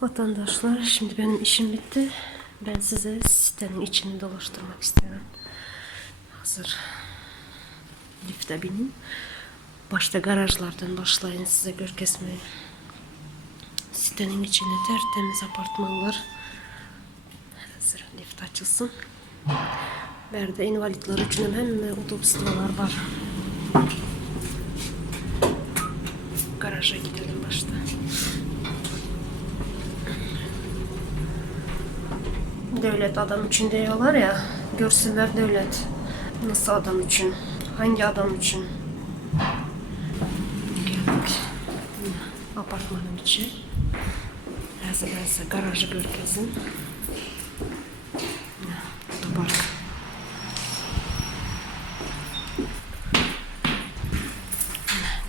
Vatandaşlar şimdi benim işim bitti. Ben size sitenin içini dolaştırmak isterim. Hazır lifte binin. Başta garajlardan başlayın size gör kesmeyi. Sitenin içinde tertemiz apartmanlar. Hazır lift açılsın. Berde invalidler için hem otobüs sıralar var. Garaja gidelim başta. Devlet adam için diyorlar ya. Görsünler devlet. Nasıl adam için? Hangi adam için? Geldik. Apartmanın içi. Hazır hazır garajı gör kesin. Otopark.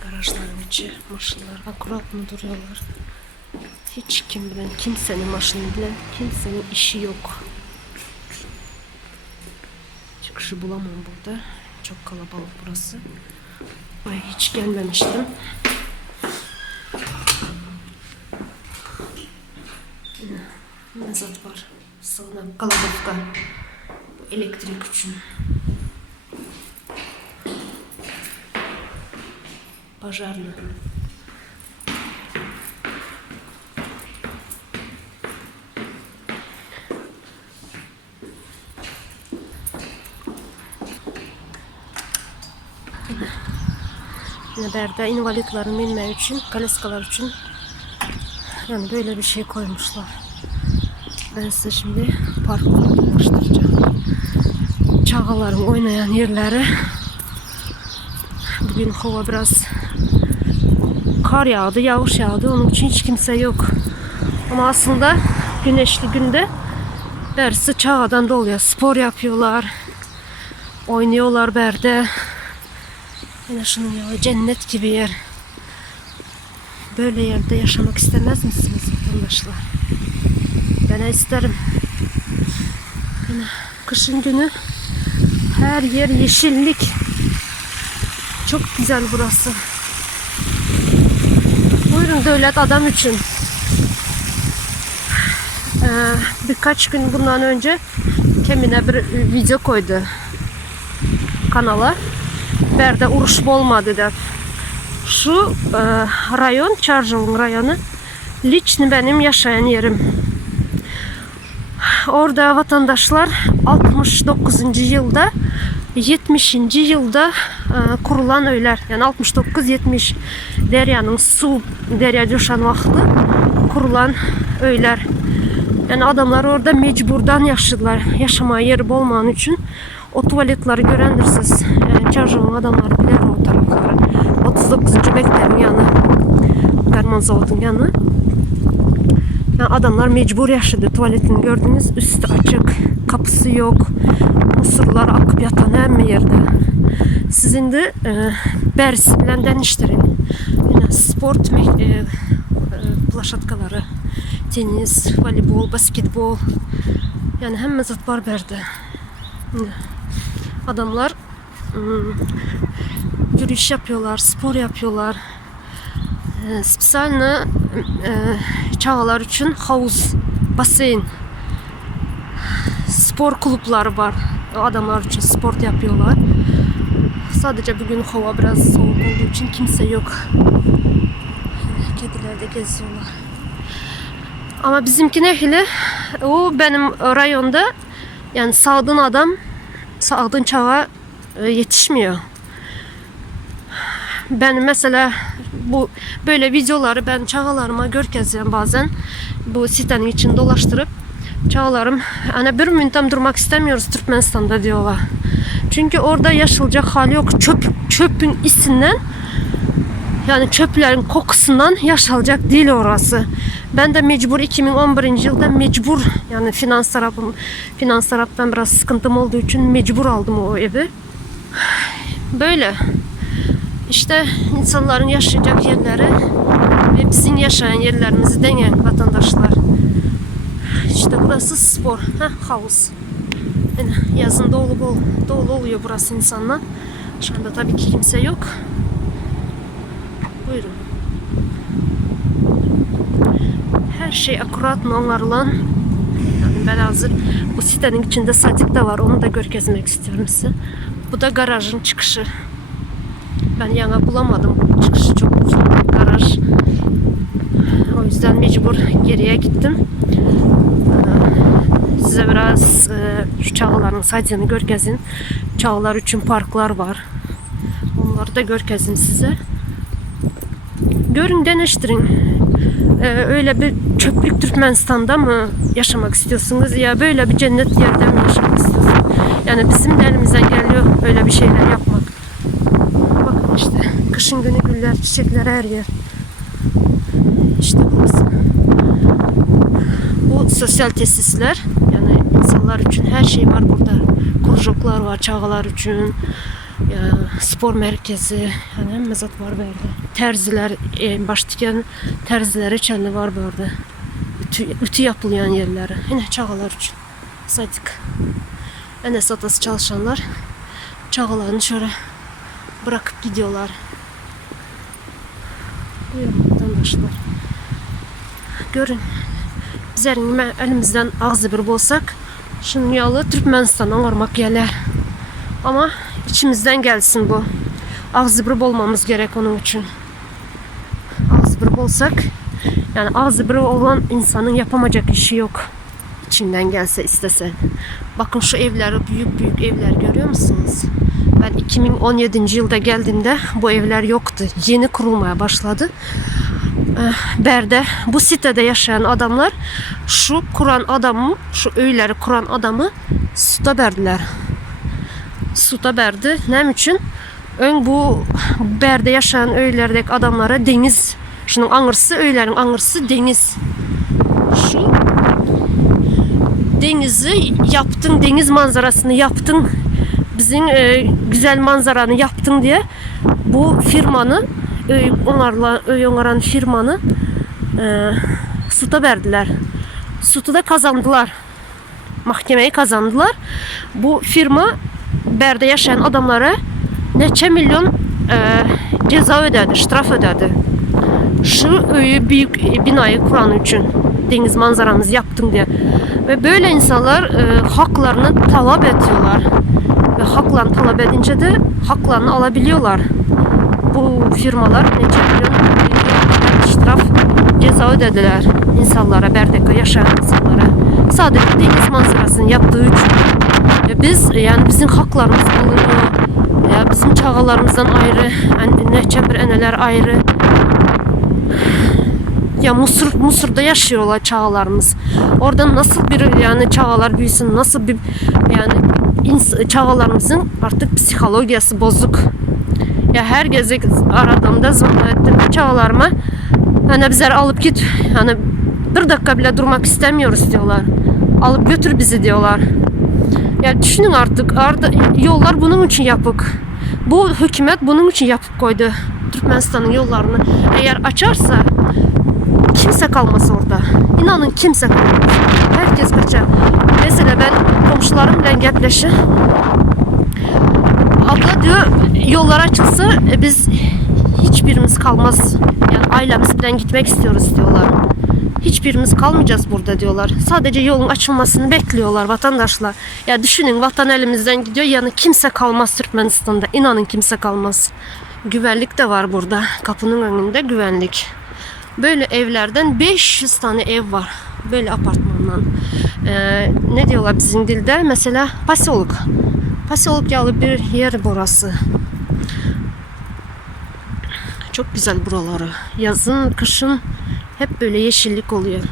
Garajların içi, maşınlar akurat mı duruyorlar? Hiç kim bilen, kimsenin maşını bilen, kimsenin işi yok. Çıkışı bulamam burada. Çok kalabalık burası. Ay hiç gelmemiştim. Mezat var. Sığınak, kalabalıkta. Bu elektrik için. Пожарно. Berde invalidlerin binme için, kaleskalar için yani böyle bir şey koymuşlar. Ben size şimdi parkları dolaştıracağım. Çağaların oynayan yerleri. Bugün hava biraz kar yağdı, yağış yağdı. Onun için hiç kimse yok. Ama aslında güneşli günde dersi çağdan doluyor. Spor yapıyorlar. Oynuyorlar berde. Yine şunun ya cennet gibi yer. Böyle yerde yaşamak istemez misiniz vatandaşlar? Ben isterim. Yine kışın günü her yer yeşillik. Çok güzel burası. Buyurun devlet adam için. Ee, birkaç gün bundan önce Kemine bir video koydu kanala. Berde uruş olmadı der. Şu e, rayon, Çarjıl'ın rayonu Liçni benim yaşayan yerim. Orada vatandaşlar 69. yılda 70. yılda e, kurulan öyler. Yani 69-70 deryanın su derya coşan vakti kurulan öyler. Yani adamlar orada mecburdan yaşadılar. Yaşamaya yeri olmayan için o tuvaletleri görendirsiniz. Yani Çarşı'nın adamları bilir o tarafları. 39. Bekler'in yanı. Derman Zavut'un yanı. Yani adamlar mecbur yaşadı. Tuvaletini gördünüz. Üstü açık. Kapısı yok. Musurlar akıp yatan her yerde. Sizin de e, Bers bilen deniştirin. Yani sport e, e, plaşatkaları. Tenis, voleybol, basketbol. Yani hem zat var berde. Yani Adamlar ım, yürüyüş yapıyorlar, spor yapıyorlar. E, Spesialne e, çağlar için havuz, baseyn, spor kulüpleri var. Adamlar için spor yapıyorlar. Sadece bugün hava biraz soğuk olduğu için kimse yok. Kediler de geziyorlar. Ama bizimki nehli o benim rayonda yani sağdığın adam sağdığın çağa e, yetişmiyor. Ben mesela bu böyle videoları ben çağalarıma görkezleyem bazen bu sitenin için dolaştırıp çağalarım hani bir müntem durmak istemiyoruz Türkmenistan'da diyorlar. Çünkü orada yaşılacak hali yok. Çöp, çöpün isinden yani çöplerin kokusundan yaşalacak değil orası. Ben de mecbur 2011 yılda mecbur yani finans tarafım finans taraftan biraz sıkıntım olduğu için mecbur aldım o evi. Böyle. İşte insanların yaşayacak yerleri ve bizim yaşayan yerlerimizi deneyen vatandaşlar. İşte burası spor. Heh, havuz. Yani yazın dolu bol dolu oluyor burası insanlar. Şu anda tabii ki kimse yok. Buyurun. Her şey akurat onlarla. Yani ben hazır bu sitenin içinde satik de var. Onu da gör gezmek istiyorum size. Bu da garajın çıkışı. Ben yana bulamadım. Çıkışı çok uzun bir garaj. O yüzden mecbur geriye gittim. Ee, Size biraz e, şu çağların sadece gör. Çağlar için parklar var. Onları da gör size. Görün deneştirin. Ee, öyle bir çöplük Türkmenistan'da mı yaşamak istiyorsunuz ya böyle bir cennet yerde mi yaşamak istiyorsunuz? Yani bizim de elimizden geliyor öyle bir şeyler yapmak. Bakın işte kışın günü güller, çiçekler her yer. İşte burası. Bu sosyal tesisler yani insanlar için her şey var burada. Krujoklar var çağlar için. Ya, spor merkezi yani hem mezat var böyle. Terziler en baştaken terziler için de var burada. Ütü, ütü yapılan yerleri. Yine çağlar için. Sadık. Enes atası çalışanlar çağlarını şöyle bırakıp gidiyorlar. Buyurun vatandaşlar. Görün. Bizlerin elimizden ağzı bir bolsak şunun yolu Türkmenistan'dan varmak gelir. Ama içimizden gelsin bu. Ağzı bir olmamız gerek onun için. Olsak yani ağzı bir olan insanın yapamayacak işi yok. İçinden gelse istese. Bakın şu evleri büyük büyük evler görüyor musunuz? Ben 2017 yılda geldiğimde bu evler yoktu. Yeni kurulmaya başladı. Eh, Berde bu sitede yaşayan adamlar şu kuran adamı, şu öyleri kuran adamı suda verdiler. Suda verdi. Ne için? Ön bu Berde yaşayan öylerdeki adamlara deniz. Şunun anırsı, öylerin anırsı deniz. Şu denizi yaptın, deniz manzarasını yaptın, bizim e, güzel manzaranı yaptın diye bu firmanı, e, onlarla öy onaran firmanı e, suda verdiler. Suda da kazandılar. Mahkemeyi kazandılar. Bu firma Berde yaşayan adamlara neçe milyon e, ceza ödedi, ştraf ödedi. Şu öyü büyük e, binayı kuran için deniz manzaramızı yaptın diye. Ve böyle insanlar e, haklarını talep ediyorlar. Ve haklarını talep edince de haklarını alabiliyorlar. Bu firmalar neçe milyon e, ştraf ceza ödediler insanlara, Berdek'te yaşayan insanlara. Sadece deniz manzarasını yaptığı için. E, biz yani bizim haklarımız alınıyor. Ya bizim çağalarımızdan ayrı, yani neçe bir eneler ayrı. Ya Mısır, Mısır'da yaşıyorlar çağalarımız. Orada nasıl bir yani çağalar büyüsün, nasıl bir yani çağalarımızın artık psikolojisi bozuk. Ya her gezi aradığımda zımba ettim çağalarıma. Hani bizleri alıp git. Hani bir dakika bile durmak istemiyoruz diyorlar. Alıp götür bizi diyorlar. Ya düşünün artık arada yollar bunun için yapık. Bu hükümet bunun için yapıp koydu. Türkmenistan'ın yollarını eğer açarsa kimse kalmaz orada. İnanın kimse kalmaz. Herkes kaçar. Mesela ben komşularımla gepleşi. Abla diyor yollar açılsa e, biz hiçbirimiz kalmaz. Yani ailemizden gitmek istiyoruz diyorlar. Hiçbirimiz kalmayacağız burada diyorlar. Sadece yolun açılmasını bekliyorlar vatandaşlar. Ya düşünün vatan elimizden gidiyor yani kimse kalmaz Türkmenistan'da. İnanın kimse kalmaz. Güvenlik de var burada. Kapının önünde güvenlik. Böyle evlerden 500 tane ev var. Böyle apartmandan. Ee, ne diyorlar bizim dilde? Mesela pasoluk. Pasoluk yalı bir yer burası. Çok güzel buraları. Yazın, kışın hep böyle yeşillik oluyor.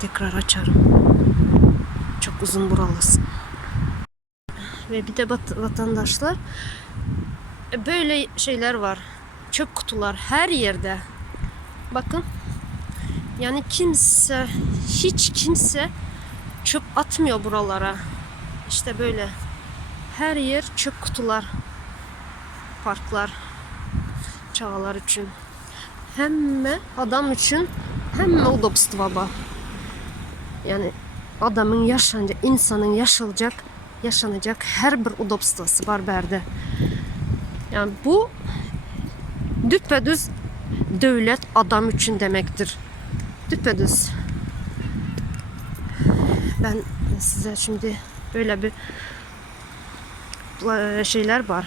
Tekrar açarım. Çok uzun burası. Ve bir de vatandaşlar e, böyle şeyler var. Çöp kutular her yerde. Bakın. Yani kimse, hiç kimse çöp atmıyor buralara. İşte böyle. Her yer çöp kutular. Parklar. Çağlar için. Hem adam için hem udobstva var. Yani adamın yaşanacak, insanın yaşayacak, yaşanacak her bir udobstası var berde. Yani bu düpedüz devlet adam için demektir. Düpedüz. Ben size şimdi böyle bir e, şeyler var.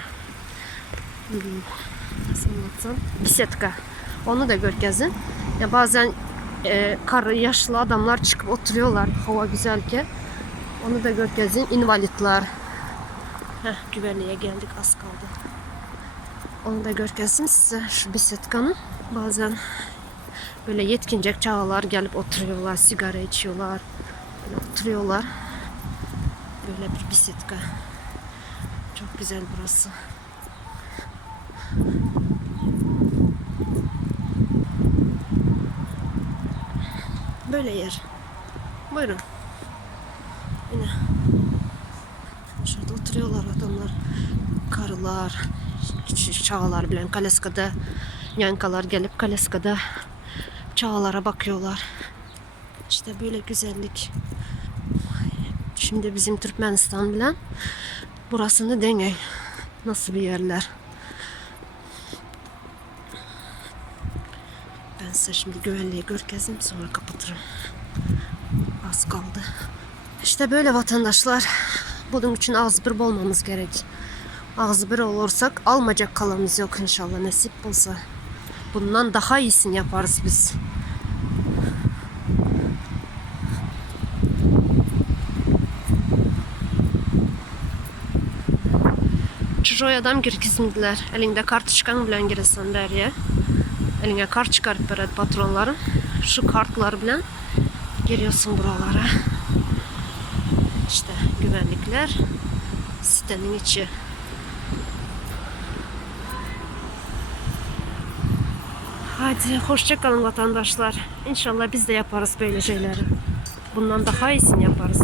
Nasıl anlatsam? Bisetka. Onu da gör gezin. Ya bazen e, karı yaşlı adamlar çıkıp oturuyorlar hava güzelken. Onu da gör gezin. İnvalidler. Heh, güvenliğe geldik az kaldı. Onu da gör gezin size şu bisetkanın. Bazen böyle yetkincek çağlar gelip oturuyorlar, sigara içiyorlar. Böyle oturuyorlar. Böyle bir bisetka. Çok güzel burası. Böyle yer. Buyurun. Yine. Şurada oturuyorlar adamlar. Karılar, çağlar bilen Kaleska'da yankalar gelip Kaleska'da çağlara bakıyorlar. İşte böyle güzellik. Şimdi bizim Türkmenistan bilen burasını deneyin. Nasıl bir yerler. Ben size şimdi güvenliği gör gezeyim sonra kapatırım. Az kaldı. İşte böyle vatandaşlar. Bunun için ağız bir olmamız gerek. Ağız bir olursak almayacak kalamız yok inşallah nasip olsa bundan daha iyisini yaparız biz. Çocuğa adam girgizmediler. Elinde kart çıkan bilen giresən beriye. Eline kart çıkarıp beret patronların. Şu kartlar bilen giriyorsun buralara. İşte güvenlikler sitenin içi. Hadi hoşça kalın vatandaşlar. İnşallah biz de yaparız böyle şeyleri. Bundan daha iyisini yaparız.